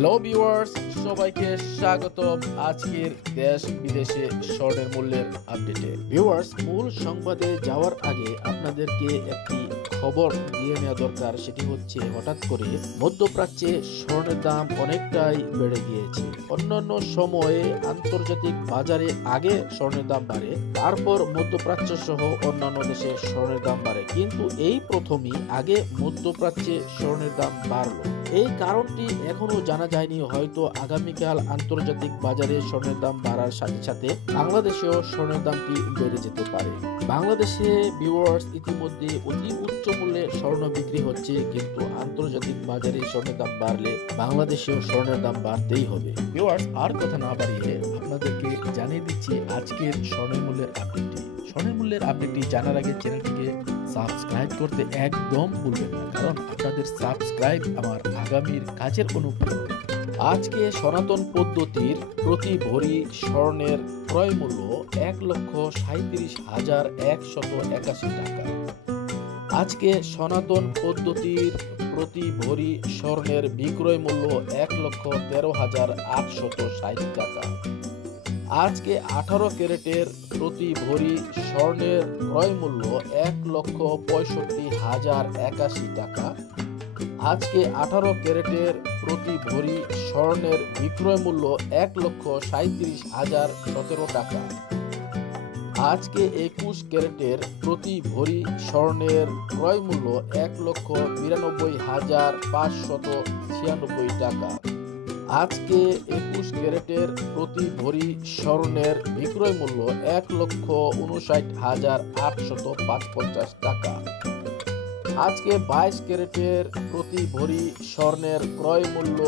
Hello viewers, সবাইকে স্বাগতম আজকের দেশ বিদেশে স্বর্ণের মূল্যের আপডেটে। ভিউয়ার্স, মূল সংবাদে যাওয়ার আগে আপনাদেরকে একটি খবর দিয়ে নেওয়া দরকার। সেটি হচ্ছে, হঠাৎ করে মধ্যপ্রাচ্যে স্বর্ণের দাম অনেকটাই বেড়ে গিয়েছে। অন্যান্য সময়ে আন্তর্জাতিক বাজারে আগে স্বর্ণের দাম বাড়ে, তারপর মধ্যপ্রাচ্য সহ অন্যান্য দেশে স্বর্ণের দাম বাড়ে, কিন্তু এই প্রথমই আগে মধ্যপ্রাচ্যে স্বর্ণের দাম বাড়লো। এই কারণটি এখনো জানা যায়নি। হয়তো আগামীকাল আন্তর্জাতিক বাজারে স্বর্ণের দাম বাড়ার সাথে সাথে বাংলাদেশেও স্বর্ণের দামটি বেড়ে যেতে পারে। বাংলাদেশে ভিউয়ার্স ইতিমধ্যে অতি উচ্চ মূল্যে স্বর্ণ বিক্রি হচ্ছে, কিন্তু আন্তর্জাতিক বাজারে স্বর্ণের দাম বাড়লে বাংলাদেশেও স্বর্ণের দাম বাড়তেই হবে। ভিউয়ার্স, আর কথা না বাড়িয়ে আপনাদেরকে জানিয়ে দিচ্ছি আজকের স্বর্ণের মূল্যের আপডেটটি। স্বর্ণের মূল্যের আপডেটটি জানার আগে চ্যানেলটিকে সাবস্ক্রাইব করতে একদম ভুলবেন না, কারণ আপনাদের সাবস্ক্রাইব আমার আগামীর কাজের অনুপ্রেরণা। আজকে সনাতন পদ্ধতির প্রতি ভরি স্বর্ণের ক্রয় মূল্য ১,৩৭,১৮১ টাকা। আজকে সনাতন পদ্ধতির প্রতি ভরি স্বর্ণের বিক্রয় মূল্য ১,১৩,৮৬০ টাকা। আজকে 18 ক্যারেটের প্রতি ভরি স্বর্ণের ক্রয় মূল্য ১,৬৫,০৮১ টাকা। আজকে 18 ক্যারেটের প্রতি ভরি স্বর্ণের বিক্রয় মূল্য ১,৩৭,০১৭ টাকা। আজকে 21 ক্যারেটের প্রতি ভরি স্বর্ণের ক্রয় মূল্য ১,৯২,৫৯৬ টাকা। আজকে 21 ক্যারেটের প্রতি ভরি স্বর্ণের বিক্রয় মূল্য ১,৫৯,৮৫৫ টাকা। আজকে 22 ক্যারেটের প্রতি ভরি স্বর্ণের ক্রয় মূল্য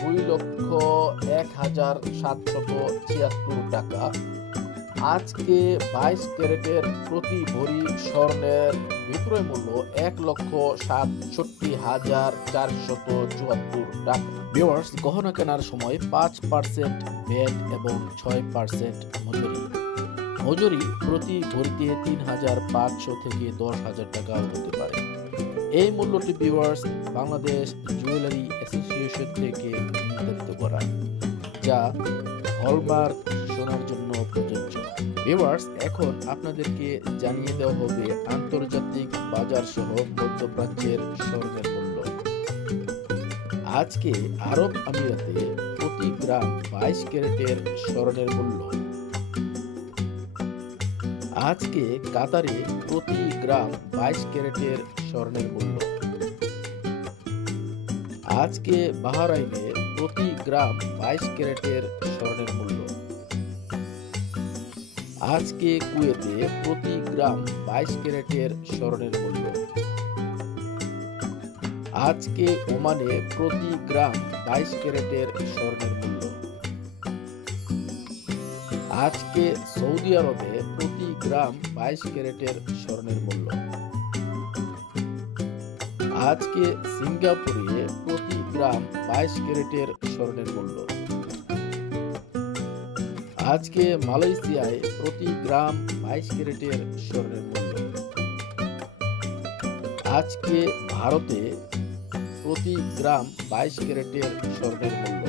২,০১,৭৭৬ টাকা। আজকে 22 ক্যারেটের প্রতি ভরি স্বর্ণের বিক্রয় মূল্য ১,৬৭,৪৭৪ টাকা। ভিউয়ার্স, গহনা কেনার সময় ৫% ভ্যাট এবং 6% মজুরি। মজুরি প্রতি ভরিতে ৩,৫০০ থেকে ১০,০০০ টাকাও হতে পারে। এই মূল্যটি ভিউয়ার্স বাংলাদেশ জুয়েলারি অ্যাসোসিয়েশন থেকে নির্ধারিত করা, যা হলমার্ক সোনার জন্য প্রযোজ্য। ভিউয়ার্স, এখন আপনাদেরকে জানিয়ে দেওয়া হবে আন্তর্জাতিক বাজার সহ মধ্যপ্রাচ্যের স্বর্ণের মূল্য। আজকে আরব আমিরাতে প্রতি গ্রাম 22 ক্যারেটের স্বর্ণের মূল্য। আজকে কাতারে প্রতি গ্রাম 22 ক্যারেটের স্বর্ণের মূল্য। আজকে বাহরাইনে প্রতি গ্রাম 22 ক্যারেটের স্বর্ণের মূল্য। আজকে কুয়েতে প্রতি গ্রাম 22 ক্যারেটের স্বর্ণের মূল্য। আজকে ওমানে প্রতি গ্রাম 22 ক্যারেটের স্বর্ণের মূল্য। আজকে সৌদি আরবে প্রতি গ্রাম 22 ক্যারেটের স্বর্ণের মূল্য। আজকে সিঙ্গাপুরে প্রতি গ্রাম 22 ক্যারেটের স্বর্ণের মূল্য। আজকে মালয়েশিয়ায় প্রতি গ্রাম 22 ক্যারেটের স্বর্ণের মূল্য। আজকে ভারতে প্রতি গ্রাম 22 ক্যারেটের স্বর্ণের মূল্য।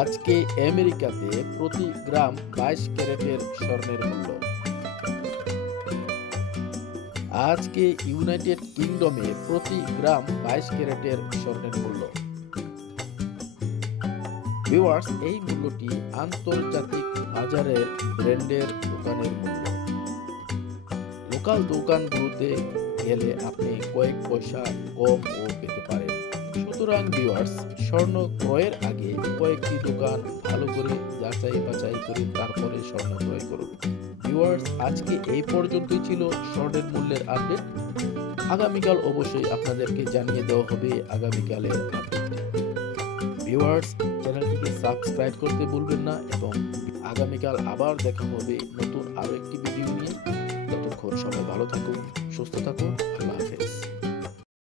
আজকে আমেরিকাতে প্রতি গ্রাম 22 ক্যারেটের স্বর্ণের মূল্য। আজকে ইউনাইটেড কিংডমে প্রতি গ্রাম 22 ক্যারেটের স্বর্ণের মূল্য। ভিউয়ার্স, এই মূল্যটি আন্তর্জাতিক বাজারের ব্র্যান্ডের দোকানের মূল্য। লোকাল দোকানগুলোতে গেলে আপনি কয়েক পয়সা কমও পেতে পারেন। সুতরাং ভিউয়ার্স, স্বর্ণ ক্রয়ের আগে কয়েকটি দোকান ভালো করে যাচাই বাছাই করে তারপরে স্বর্ণ ক্রয় করুন। ভিউয়ার্স, আজকে এই পর্যন্তই ছিল স্বর্ণের মূল্যের আপডেট। আগামীকাল অবশ্যই আপনাদেরকে জানিয়ে দেওয়া হবে আগামীকালের আপডেট। ভিউয়ার্স, চ্যানেলটিকে সাবস্ক্রাইব করতে ভুলবেন না, এবং আগামীকাল আবার দেখা হবে নতুন আরো একটি ভিডিও নিয়ে। ততক্ষণ সবাই ভালো থাকুন, সুস্থ থাকুন। আল্লাহ হাফেজ।